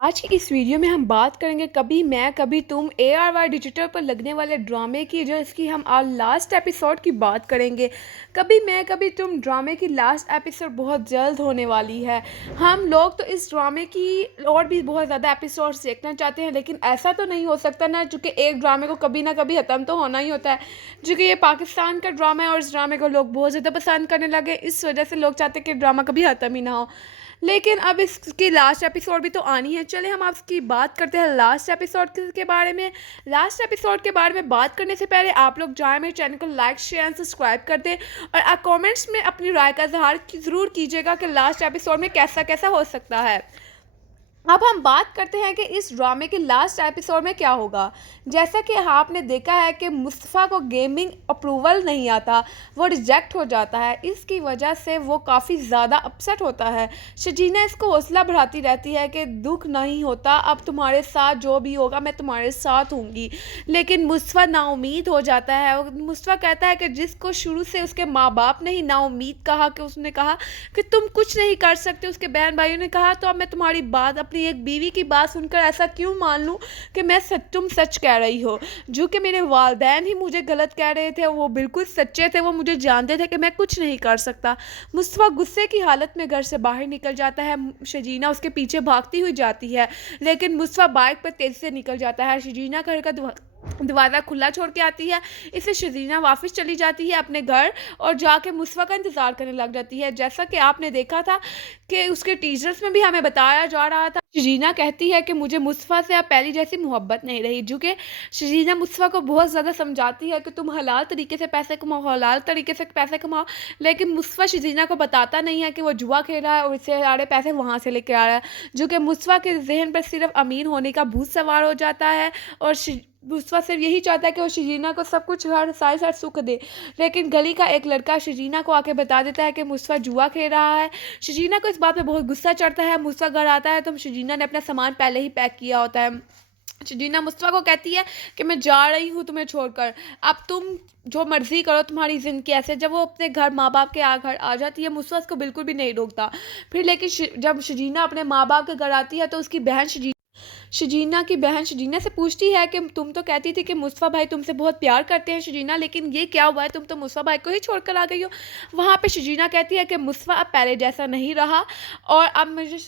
आज की इस वीडियो में हम बात करेंगे कभी मैं कभी तुम ARY डिजिटल पर लगने वाले ड्रामे की, जो इसकी हम आज लास्ट एपिसोड की बात करेंगे। कभी मैं कभी तुम ड्रामे की लास्ट एपिसोड बहुत जल्द होने वाली है। हम लोग तो इस ड्रामे की और भी बहुत ज़्यादा एपिसोड्स देखना चाहते हैं, लेकिन ऐसा तो नहीं हो सकता ना, क्योंकि एक ड्रामे को कभी ना कभी ख़त्म तो होना ही होता है। क्योंकि ये पाकिस्तान का ड्रामा है और इस ड्रामे को लोग बहुत ज़्यादा पसंद करने लगे, इस वजह से लोग चाहते हैं कि ड्रामा कभी ख़त्म ही ना हो। लेकिन अब इसकी लास्ट एपिसोड भी तो आनी है। चले हम आपकी बात करते हैं लास्ट एपिसोड के बारे में। लास्ट एपिसोड के बारे में बात करने से पहले आप लोग जाएं मेरे चैनल को लाइक शेयर एंड सब्सक्राइब कर दें, और आप कमेंट्स में अपनी राय का इजहार ज़रूर कीजिएगा कि लास्ट एपिसोड में कैसा कैसा हो सकता है। अब हम बात करते हैं कि इस ड्रामे के लास्ट एपिसोड में क्या होगा। जैसा कि आपने देखा है कि मुस्तफ़ा को गेमिंग अप्रूवल नहीं आता, वो रिजेक्ट हो जाता है। इसकी वजह से वो काफ़ी ज़्यादा अपसेट होता है। शजीना इसको हौसला बढ़ाती रहती है कि दुख नहीं होता, अब तुम्हारे साथ जो भी होगा मैं तुम्हारे साथ हूँगी। लेकिन मुस्तफ़ा नाउम्मीद हो जाता है और मुस्तफ़ा कहता है कि जिसको शुरू से उसके माँ बाप ने ही नाउम्मीद कहा, कि उसने कहा कि तुम कुछ नहीं कर सकते, उसके बहन भाइयों ने कहा, तो अब मैं तुम्हारी बात, अपनी एक बीवी की बात सुनकर ऐसा क्यों मान लूँ कि तुम सच कह रही हो। जो कि मेरे वालिदैन ही मुझे गलत कह रहे थे, वो बिल्कुल सच्चे थे, वो मुझे जानते थे कि मैं कुछ नहीं कर सकता। मुस्तफ़ा गुस्से की हालत में घर से बाहर निकल जाता है। शजीना उसके पीछे भागती हुई जाती है, लेकिन मुस्तफ़ा बाइक पर तेज़ी से निकल जाता है। शजीना घर का दरवाज़ा खुला छोड़ के आती है। इससे शजीना वापस चली जाती है अपने घर और जाके मुस्तफ़ा का इंतज़ार करने लग जाती है। जैसा कि आपने देखा था कि उसके टीजर्स में भी हमें बताया जा रहा था, शजीना कहती है कि मुझे मुस्तफ़ा से अब पहली जैसी मोहब्बत नहीं रही। जो कि शजीना मुस्तफ़ा को बहुत ज़्यादा समझाती है कि तुम हलाल तरीके से पैसे कमाओ, हलाल तरीके से पैसे कमाओ, लेकिन मुस्तफ़ा शजीना को बताता नहीं है कि वो जुआ खेल रहा है और इससे सारे पैसे वहाँ से लेके आ रहा है। जो कि मुस्तफ़ा के जहन पर सिर्फ अमीर होने का भूत सवार हो जाता है, और मुस्तफ़ा सिर्फ यही चाहता है कि वो शजीना को सब कुछ हर साथ साथ सुख दे। लेकिन गली का एक लड़का शजीना को आके बता देता है कि मुस्तफ़ा जुआ खेल रहा है। शजीना को इस बात पे बहुत गुस्सा चढ़ता है। मुस्तफ़ा घर आता है तो शजीना ने अपना सामान पहले ही पैक किया होता है। शजीना मुस्तफ़ा को कहती है कि मैं जा रही हूँ तुम्हें छोड़कर, अब तुम जो मर्ज़ी करो, तुम्हारी ज़िंदगी ऐसे। जब वो अपने घर माँ बाप के घर आ जाती है, मुस्तफ़ा उसको बिल्कुल भी नहीं रोकता। फिर लेकिन जब शजीना अपने माँ बाप के घर आती है तो उसकी बहन शजीना की बहन शजीना से पूछती है कि तुम तो कहती थी कि मुस्तफ़ा भाई तुमसे बहुत प्यार करते हैं शजीना, लेकिन ये क्या हुआ है, तुम तो मुस्तफ़ा भाई को ही छोड़कर आ गई हो। वहाँ पे शजीना कहती है कि मुस्तफ़ा अब पहले जैसा नहीं रहा, और अब मुझे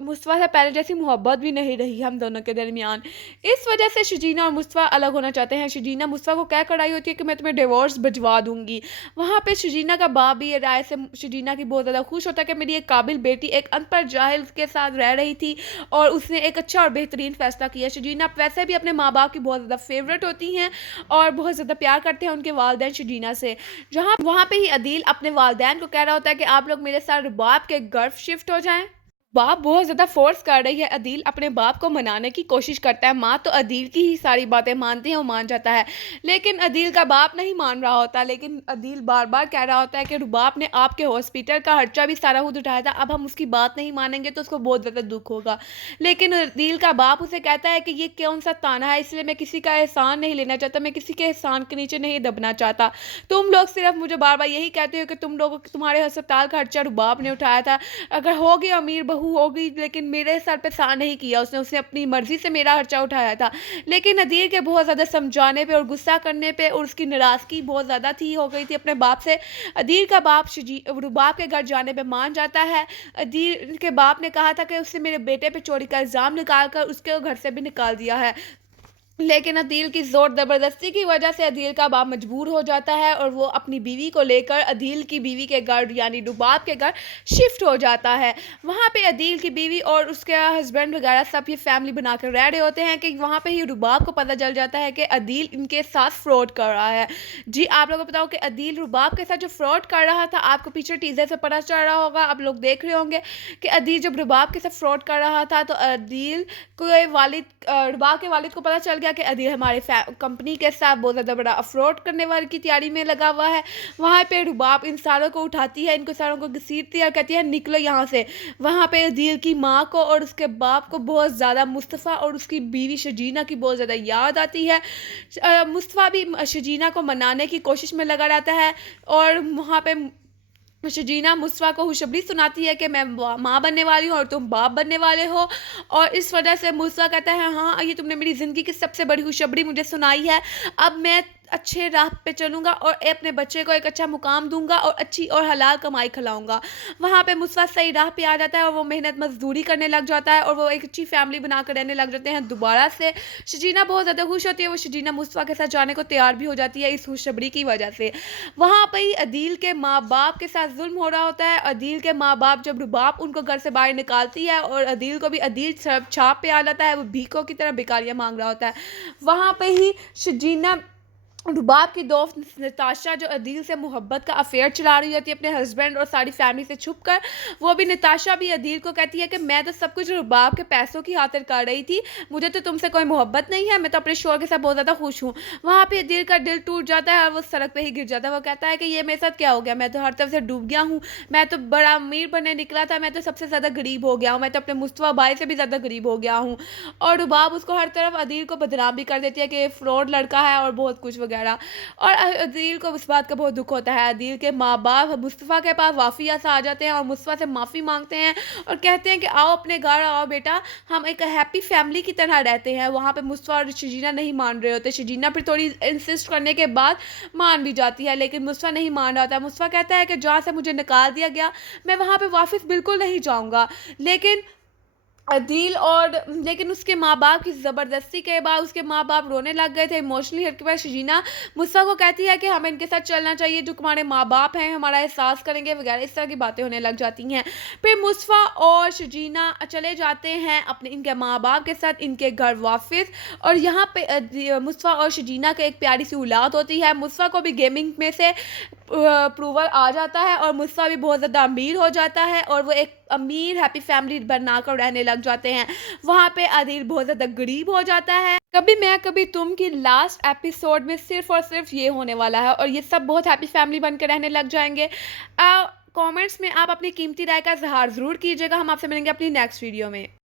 मुस्तफ़ा से पहले जैसी मोहब्बत भी नहीं रही हम दोनों के दरमियान। इस वजह से शजीना और मुस्तफ़ा अलग होना चाहते हैं। शजीना मुस्तफ़ा को कह कर आई होती है कि मैं तुम्हें डिवोर्स भिजवा दूंगी। वहाँ पे शजीना का बाप भी ये राय से शजीना की बहुत ज़्यादा खुश होता है कि मेरी एक काबिल बेटी एक अनपढ़ जाहिल के साथ रह रही थी और उसने एक अच्छा और बेहतरीन फैसला किया। शजीना वैसे भी अपने माँ बाप की बहुत ज़्यादा फेवरेट होती हैं और बहुत ज़्यादा प्यार करते हैं उनके वालिदैन शजीना से। जहाँ वहाँ पे ही अदील अपने वालिदैन को कह रहा होता है कि आप लोग मेरे साथ रुबाब के घर शिफ्ट हो जाएं। बाप बहुत ज़्यादा फ़ोर्स कर रही है। अदील अपने बाप को मनाने की कोशिश करता है। माँ तो अदील की ही सारी बातें मानती है, वो मान जाता है। लेकिन अदील का बाप नहीं मान रहा होता। लेकिन अदील बार-बार कह रहा होता है कि रुबाब ने आपके हॉस्पिटल का खर्चा भी सारा खुद उठाया था, अब हम उसकी बात नहीं मानेंगे तो उसको बहुत ज़्यादा दुःख होगा। लेकिन अदील का बाप उसे कहता है कि ये कौन-सा ताना है, इसलिए मैं किसी का एहसान नहीं लेना चाहता, मैं किसी के एहसान के नीचे नहीं दबना चाहता। तुम लोग सिर्फ़ मुझे बार-बार यही कहते हो कि तुम्हारे अस्पताल का खर्चा रुबाब ने उठाया था। अगर होगी अमीर बहू होगी, लेकिन मेरे सर पे सहा नहीं किया उसने, उसने अपनी मर्ज़ी से मेरा खर्चा उठाया था। लेकिन अदील के बहुत ज़्यादा समझाने पे और गुस्सा करने पे और उसकी नाराज़गी बहुत ज़्यादा हो गई थी अपने बाप से, अदील का बाप रुबाब के घर जाने पे मान जाता है। अदील के बाप ने कहा था कि उससे मेरे बेटे पे चोरी का इल्ज़ाम निकाल कर उसके घर से भी निकाल दिया है। लेकिन अदील की ज़ोर ज़बरदस्ती की वजह से अदील का बाप मजबूर हो जाता है और वो अपनी बीवी को लेकर अदील की बीवी के घर यानी रुबाब के घर शिफ्ट हो जाता है। वहाँ पे अदील की बीवी और उसके हस्बैंड वगैरह सब ये फैमिली बना कर रह रहे होते हैं कि वहाँ पे ही रुबाब को पता चल जाता है कि अदील इनके साथ फ्रॉड कर रहा है। जी, आप लोगों को बताओ कि अदील रुबाब के साथ जो फ्रॉड कर रहा था, आपको पीछे टीज़र से पता चल रहा होगा, आप लोग देख रहे होंगे कि अदील जब रुबाब के साथ फ्रॉड कर रहा था तो अदील को रुबाब के वालिद को पता चल गया कि अदील हमारे कंपनी के साथ बहुत ज़्यादा बड़ा अफरोड करने वाली की तैयारी में लगा हुआ है। वहाँ पे रुबाब इन सारों को उठाती है, इनको सारों को घसीटती है और कहती है निकलो यहाँ से। वहाँ पे अदील की माँ को और उसके बाप को बहुत ज़्यादा मुस्तफ़ा और उसकी बीवी शजीना की बहुत ज़्यादा याद आती है। मुस्तफ़ा भी शजीना को मनाने की कोशिश में लगा रहता है और वहाँ पे शजीना मुस्वा को खुशखबरी सुनाती है कि मैं माँ बनने वाली हूँ और तुम बाप बनने वाले हो। और इस वजह से मुस्वा कहता है, हाँ, ये तुमने मेरी ज़िंदगी की सबसे बड़ी खुशखबरी मुझे सुनाई है। अब मैं अच्छे राह पे चलूँगा और अपने बच्चे को एक अच्छा मुकाम दूँगा और अच्छी और हलाल कमाई खिलाऊँगा। वहाँ पे मुस्वा सही राह पे आ जाता है और वो मेहनत मज़दूरी करने लग जाता है और वो एक अच्छी फैमिली बनाकर रहने लग जाते हैं दोबारा से। शजीना बहुत ज़्यादा खुश होती है, वो शजीना मुस्वा के साथ जाने को तैयार भी हो जाती है इस खुशखबरी की वजह से। वहाँ पे ही अदील के माँ-बाप के साथ ज़ुल्म हो रहा होता है। अदील के माँ-बाप जब रुबाब उनको घर से बाहर निकालती है और अदील को भी अदील छाप पे आ जाता है, वो भीखों की तरह भिखारियाँ माँग रहा होता है। वहाँ पे ही शजीना रुबाब की दोस्त नताशा जो अदील से मोहब्बत का अफेयर चला रही होती है अपने हस्बैंड और सारी फैमिली से छुप कर, वो भी नताशा भी अदील को कहती है कि मैं तो सब कुछ रुबाब के पैसों की खातिर कर रही थी, मुझे तो तुमसे कोई मोहब्बत नहीं है, मैं तो अपने शौहर के साथ बहुत ज़्यादा खुश हूँ। वहाँ पे अदील का दिल टूट जाता है और वो सड़क पे ही गिर जाता है। वो कहता है कि ये मेरे साथ क्या हो गया, मैं तो हर तरफ से डूब गया हूँ, मैं तो बड़ा अमीर बनने निकला था, मैं तो सबसे ज़्यादा गरीब हो गया हूँ, मैं तो अपने मुस्तफा भाई से भी ज़्यादा गरीब हो गया हूँ। और रुबाब उसको हर तरफ अदील को बदनाम भी कर देती है कि ये फ्रॉड लड़का है और बहुत कुछ वगैरह। और अदील को उस बात का बहुत दुःख होता है। अदील के माँ-बाप मुस्तफ़ा के पास वाफ़िया से आ जाते हैं और मुस्तफ़ा से माफ़ी माँगते हैं और कहते हैं कि आओ अपने घर आओ बेटा, हम एक हैप्पी फैमिली की तरह रहते हैं। वहाँ पे मुस्तफ़ा और शजीना नहीं मान रहे होते। शजीना फिर थोड़ी इंसिस्ट करने के बाद मान भी जाती है, लेकिन मुस्तफ़ा नहीं मान रहा होता है। मुस्तफ़ा कहता है कि जहाँ से मुझे निकाल दिया गया, मैं वहाँ पे वापस बिल्कुल नहीं जाऊँगा। लेकिन अदील और लेकिन उसके माँ-बाप की ज़बरदस्ती के बाद उसके माँ-बाप रोने लग गए थे इमोशनली हट के बाद शजीना मुस्ता को कहती है कि हमें इनके साथ चलना चाहिए, जो हमारे माँ-बाप हैं, हमारा एहसास करेंगे वगैरह इस तरह की बातें होने लग जाती हैं। फिर मुस्फ़ा और शजीना चले जाते हैं अपने इनके माँ-बाप के साथ इनके घर वापस। और यहाँ पे मुस्फ़ा और शजीना की एक प्यारी-सी औलाद होती है। मुस्फ़ा को भी गेमिंग में से अप्रूवल आ जाता है और मुस्फ़ा भी बहुत ज़्यादा अमीर हो जाता है और वो एक अमीर हैप्पी फैमिली बनाकर रहने लग जाते हैं। वहाँ पे अदील बहुत ज़्यादा गरीब हो जाता है। कभी मैं कभी तुम की लास्ट एपिसोड में सिर्फ़ और सिर्फ़ ये होने वाला है और ये सब बहुत हैप्पी फैमिली बनकर रहने लग जाएँगे। कमेंट्स में आप अपनी कीमती राय का इज़हार ज़रूर कीजिएगा। हम आपसे मिलेंगे अपनी नेक्स्ट वीडियो में।